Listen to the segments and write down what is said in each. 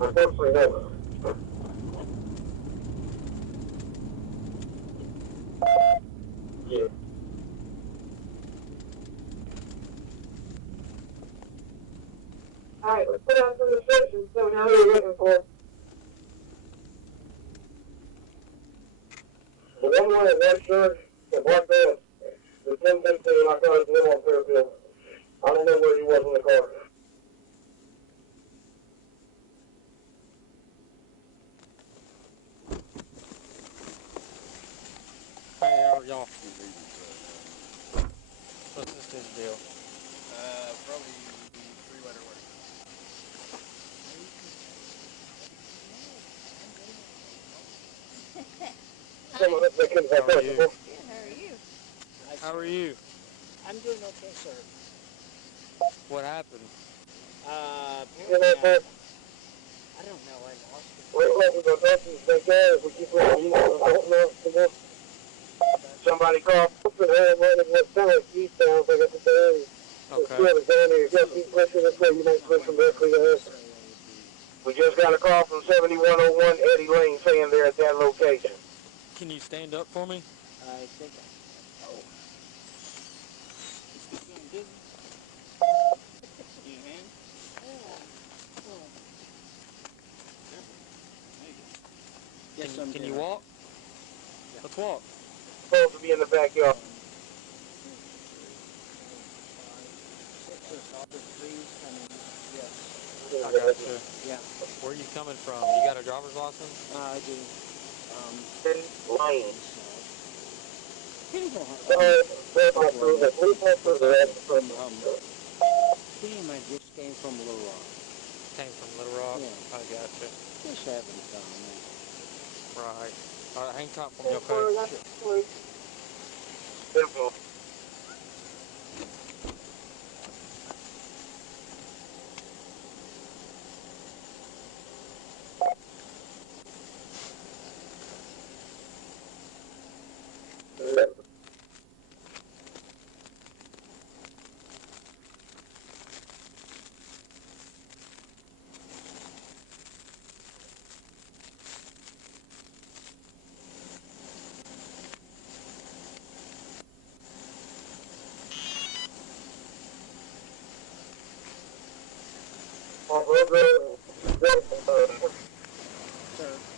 Unfortunately, no. Yeah. Alright, let's put on some restrictions so we know who you're looking for. The one way at West Church, the Black Band, the 1015, my car's live on Fairfield. I don't know where you was in the car. Hey, how are y'all? What's this deal? Probably 3-letter word. Some of it they couldn't have How are you? festival. Good, how are you? How are you? I'm doing okay, sir. What happened? You know, Apparently but I don't know, I lost it. we're letting the buses take care if we keep running, I don't know. Somebody called up and had running what time east sounds like at the day. Okay. Yeah, the down there, you got to keep pushing this way, you might push them directly ahead. We just got a call from 7101 Eddie Lane saying they're at that location. Can you stand up for me? I think oh. It's feeling dizzy. Need a hand? Yes, Can you walk? Yeah. Let's walk. Supposed to be in the backyard. I got you. Yeah. Where are you coming from? You got a driver's license? I do. Lane. People So, they're not through the police officers are at the front. he and I just came from Little Rock. Came from Little Rock? Yeah. I got you. Just having fun. Right. All right, hang tight for me, okay? Simple.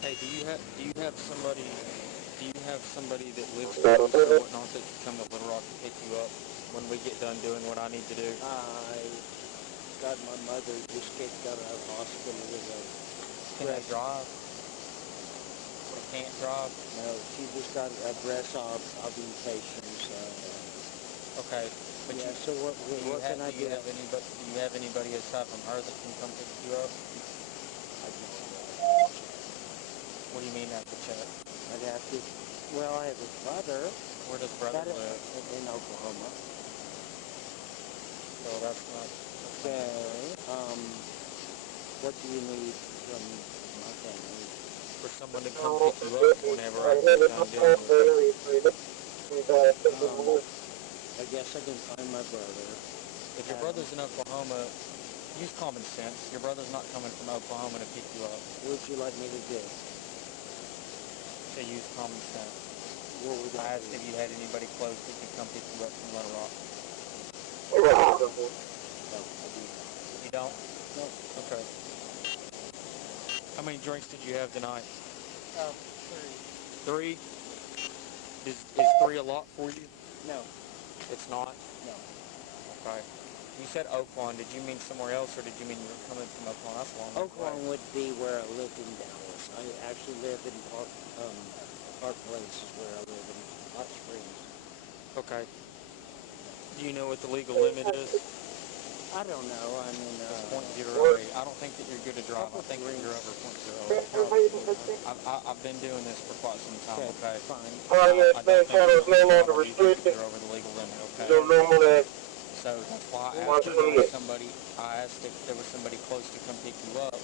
Hey, do you have somebody that lives close or whatnot that can come to Little Rock and pick you up when we get done doing what I need to do? I got my mother just kicked out of the hospital with a Can they drive? They can't drive? no, she just got a breast augmentations. Okay. But Yeah, so what can I do? Do you have anybody aside from her that can come pick you up? I don't know. What do you mean after check? I'd have to. Well, I have a brother. Where does brother live? In Oklahoma. So that's not... Okay. What do you need from my family? For someone to come pick you up whenever I get done dealing with it. I guess I can find my brother. If your brother's in Oklahoma, use common sense. Your brother's not coming from Oklahoma to pick you up. What would you like me to do? To use common sense. What would I asked if you had anybody close that could come pick you up from Little Rock. No, I do not. You don't? No. Okay. How many drinks did you have tonight? 3. 3? Is 3 a lot for you? No. It's not? No. Okay. You said Oaklawn. Did you mean somewhere else, or did you mean you were coming from Oaklawn? That's a long way. Oaklawn would be where I lived in Dallas. I actually live in Park Place is where I live in Hot Springs. Okay. Do you know what the legal limit is? I don't know. I mean, It's .08. I don't think that you're good to drive. I think that you're over .08. I've been doing this for quite some time, okay? Fine. I don't think you're good to drive. I do think that you're over the legal limit, okay? So that's why I asked if there was somebody close to come pick you up,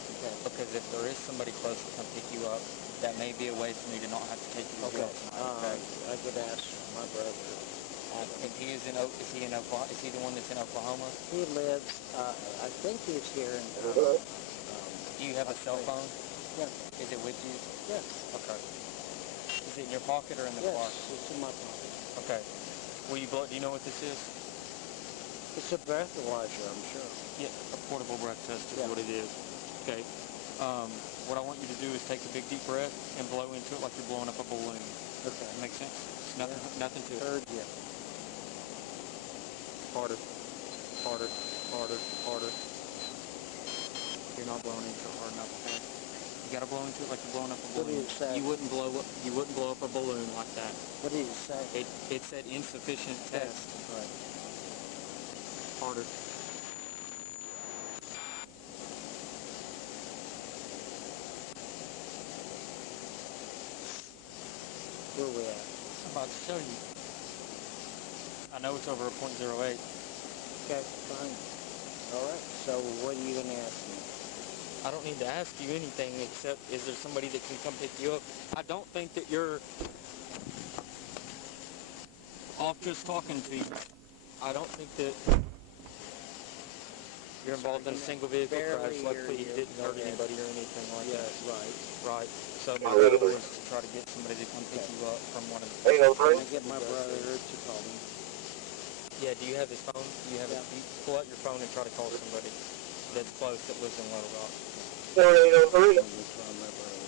because if there is somebody close to come pick you up, that may be a way for me to not have to take you to jail tonight, okay? I could ask my brother. And is he in Oklahoma? Is he the one that's in Oklahoma? He lives, I think he's here in Do Do you have a cell phone? Yeah. Is it with you? Yes. Okay. Is it in your pocket or in the Yes, car? it's in my pocket. Okay. Will you blow? Do you know what this is? It's a breathalyzer, I'm sure. Yeah, a portable breath test is Yeah. what it is. Okay. What I want you to do is take a big deep breath and blow into it like you're blowing up a balloon. Okay. Makes sense? It's nothing, nothing to it. Third, yeah. Harder, harder, harder, harder. You're not blowing into it hard enough, okay? You gotta blow into it like you're blowing up a What balloon. did it say? You wouldn't blow up a balloon like that. What did it say? It said insufficient test. Right. Harder. Where we at? I'm about to show you. I know it's over a .08. Okay, fine. All right. So what are you going to ask me? I don't need to ask you anything except, is there somebody that can come pick you up? I don't think that you're off just talking to you. I don't think that you're involved in a single vehicle crash. Luckily you didn't hurt anybody or anything like that. Right. Right. So my goal was to try to get somebody to come pick you up from one of the... I'm going to get my brother to call me. Yeah, do you have his phone? Do you have it? You pull out your phone and try to call somebody that's close that lives in Little Rock. 4803. I'm going to call my brother.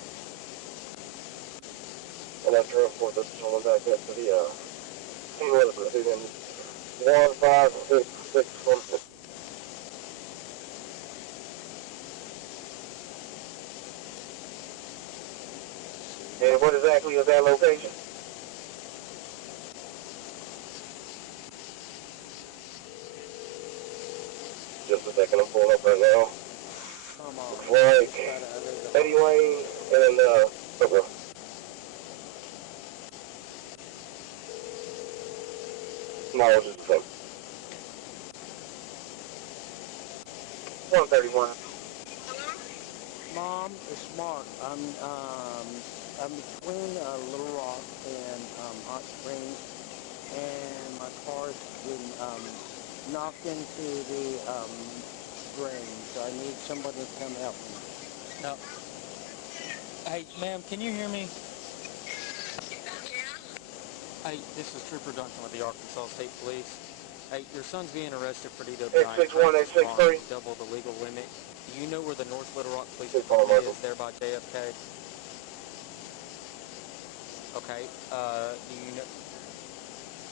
And after report, this is all back up to the, team Elizabeth, in 15661. And what exactly is that location? Just a second, I'm pulling up right now. Come on. Looks like Eddie Wayne and, okay. No, just a second. 131. Mom, it's Mark. I'm between Little Rock and Hot Springs, and my car's been knocked into the drain, so I need somebody to come help me. No. Hey, ma'am, can you hear me? Hey, this is Trooper Duncan with the Arkansas State Police. Hey, your son's being arrested for DWI. 861-863. Double the legal limit. Do you know where the North Little Rock Police Good call, Department Michael. is there by JFK? Okay.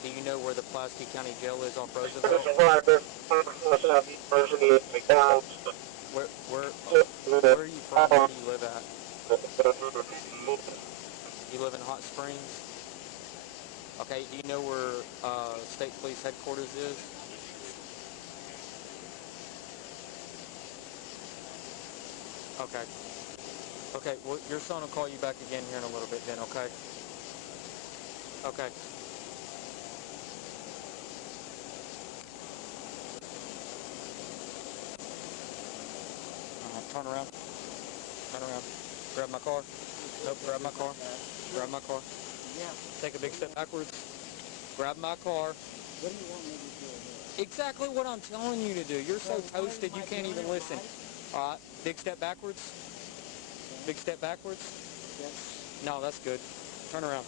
Do you know where the Pulaski County Jail is off Roosevelt? Where are you from? Where do you live at? You live in Hot Springs? Okay, do you know where State Police Headquarters is? Okay. Okay, well, your son will call you back again here in a little bit then, okay? Okay. Turn around. Turn around. Grab my car. Nope, grab my car. Grab my car. Yeah. Take a big step backwards. Grab my car. What do you want me to do here? Exactly what I'm telling you to do. You're so toasted you can't even listen. All right, big step backwards. Big step backwards. Yes. No, that's good. Turn around.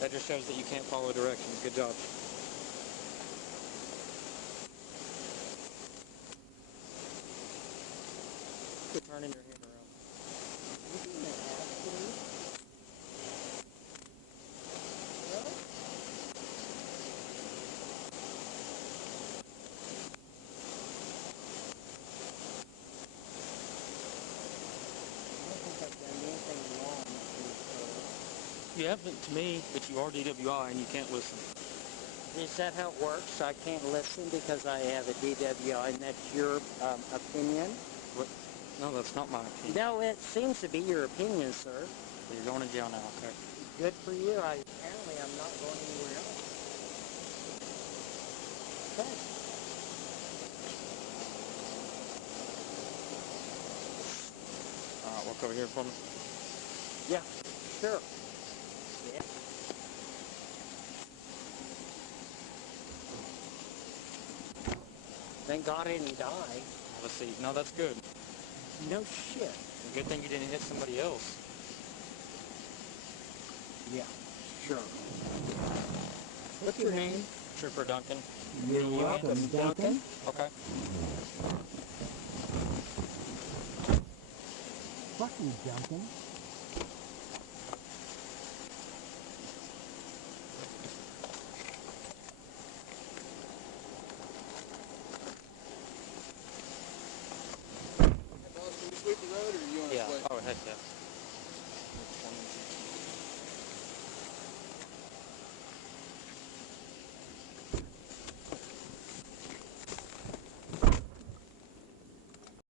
That just shows that you can't follow directions. Good job. Quit turning your head around. You doing that after me? Really? I don't think I've done anything wrong to You haven't to me, but you are DWI and you can't listen. Is that how it works? I can't listen because I have a DWI, and that's your opinion? What? No, that's not my opinion. No, it seems to be your opinion, sir. So you're going to jail now, okay? Good for you. Apparently I'm not going anywhere else. Okay. All right, walk over here for me. Yeah, sure. Yeah. Thank God I didn't die. Have a seat. No, that's good. No shit. Good thing you didn't hit somebody else. Yeah, sure. What's your name? Trooper Duncan. You're welcome, Duncan. Okay. Fuck you, Duncan.